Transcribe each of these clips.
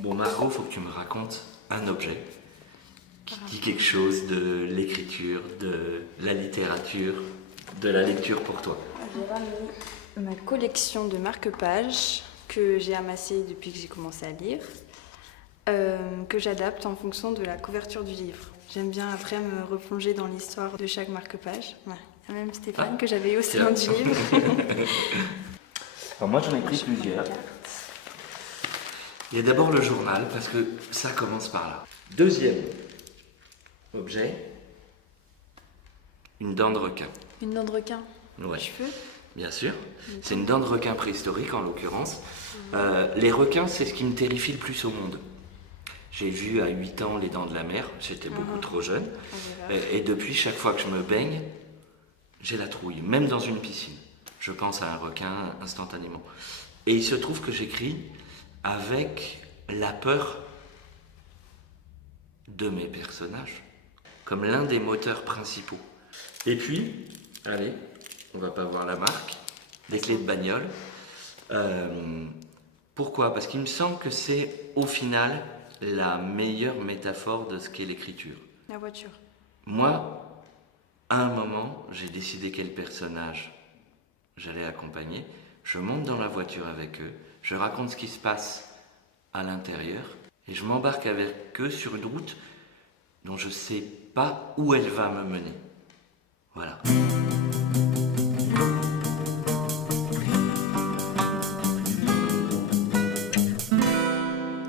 Bon, Margot, faut que tu me racontes un objet qui dit quelque chose de l'écriture, de la littérature, de la lecture pour toi. J'ai ramené ma collection de marque-pages que j'ai amassée depuis que j'ai commencé à lire, que j'adapte en fonction de la couverture du livre. J'aime bien après me replonger dans l'histoire de chaque marque-page. Ouais. Il y a même Stéphane que j'avais eu au sein du livre. Alors moi j'en ai pris plusieurs. Il y a d'abord le journal, parce que ça commence par là. Deuxième objet, une dent de requin. Une dent de requin. Ouais. Cheveux. Bien sûr. C'est une dent de requin préhistorique en l'occurrence. Les requins, c'est ce qui me terrifie le plus au monde. J'ai vu à 8 ans Les Dents de la Mer, j'étais beaucoup trop jeune. Et depuis, chaque fois que je me baigne, j'ai la trouille, même dans une piscine. Je pense à un requin instantanément. Et il se trouve que j'écris avec la peur de mes personnages, comme l'un des moteurs principaux. Et puis, allez, on va pas voir la marque, des clés de bagnole. Pourquoi ? Parce qu'il me semble que c'est au final la meilleure métaphore de ce qu'est l'écriture. La voiture. Moi, à un moment, j'ai décidé quel personnage j'allais accompagner. Je monte dans la voiture avec eux, je raconte ce qui se passe à l'intérieur et je m'embarque avec eux sur une route dont je ne sais pas où elle va me mener. Voilà.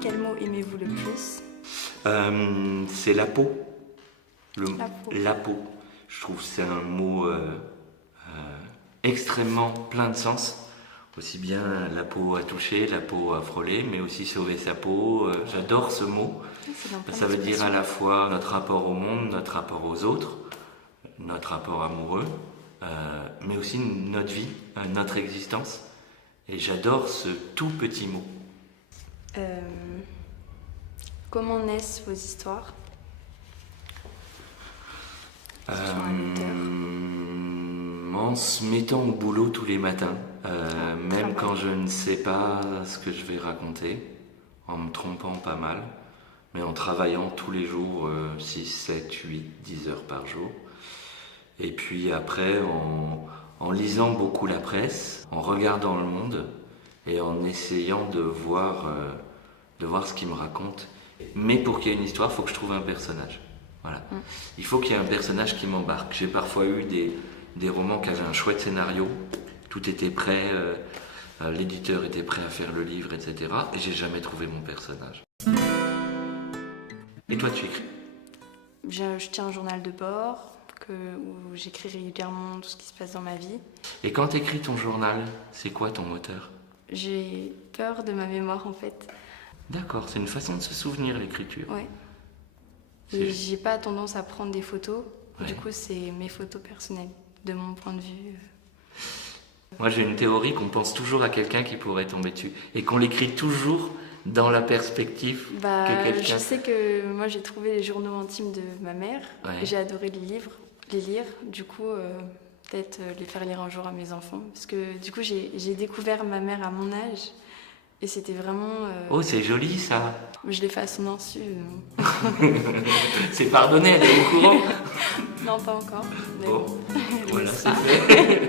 Quel mot aimez-vous le plus ? C'est la peau. La peau. La peau. Je trouve que c'est un mot extrêmement plein de sens. Aussi bien la peau à toucher, la peau à frôler, mais aussi sauver sa peau. J'adore ce mot. Ça veut dire à la fois notre rapport au monde, notre rapport aux autres, notre rapport amoureux, mais aussi notre vie, notre existence. Et j'adore ce tout petit mot. Comment naissent vos histoires ? En se mettant au boulot tous les matins, même quand je ne sais pas ce que je vais raconter, en me trompant pas mal, mais en travaillant tous les jours 6, 7, 8, 10 heures par jour. Et puis après, en lisant beaucoup la presse, en regardant le monde et en essayant de voir ce qu'il me raconte. Mais pour qu'il y ait une histoire, il faut que je trouve un personnage. Voilà. Il faut qu'il y ait un personnage qui m'embarque. J'ai parfois eu des romans qui avaient un chouette scénario, tout était prêt, l'éditeur était prêt à faire le livre, etc. Et j'ai jamais trouvé mon personnage. Et toi, tu écris ? Je tiens un journal de bord où j'écris régulièrement tout ce qui se passe dans ma vie. Et quand tu écris ton journal, c'est quoi ton moteur ? J'ai peur de ma mémoire en fait. D'accord, c'est une façon de se souvenir, l'écriture. Ouais. Et j'ai pas tendance à prendre des photos. Ouais. Du coup, c'est mes photos personnelles, de mon point de vue. Moi, j'ai une théorie qu'on pense toujours à quelqu'un qui pourrait tomber dessus et qu'on l'écrit toujours dans la perspective que quelqu'un... Je sais que moi, j'ai trouvé les journaux intimes de ma mère. Ouais. Et j'ai adoré les lire. Du coup, peut-être les faire lire un jour à mes enfants. Parce que du coup, j'ai découvert ma mère à mon âge. Et c'était vraiment... Oh, c'est joli ça. Je l'ai fait à son insu. C'est pardonné, elle est au courant. Non, pas encore. Mais Bon, bon. voilà, c'est fait.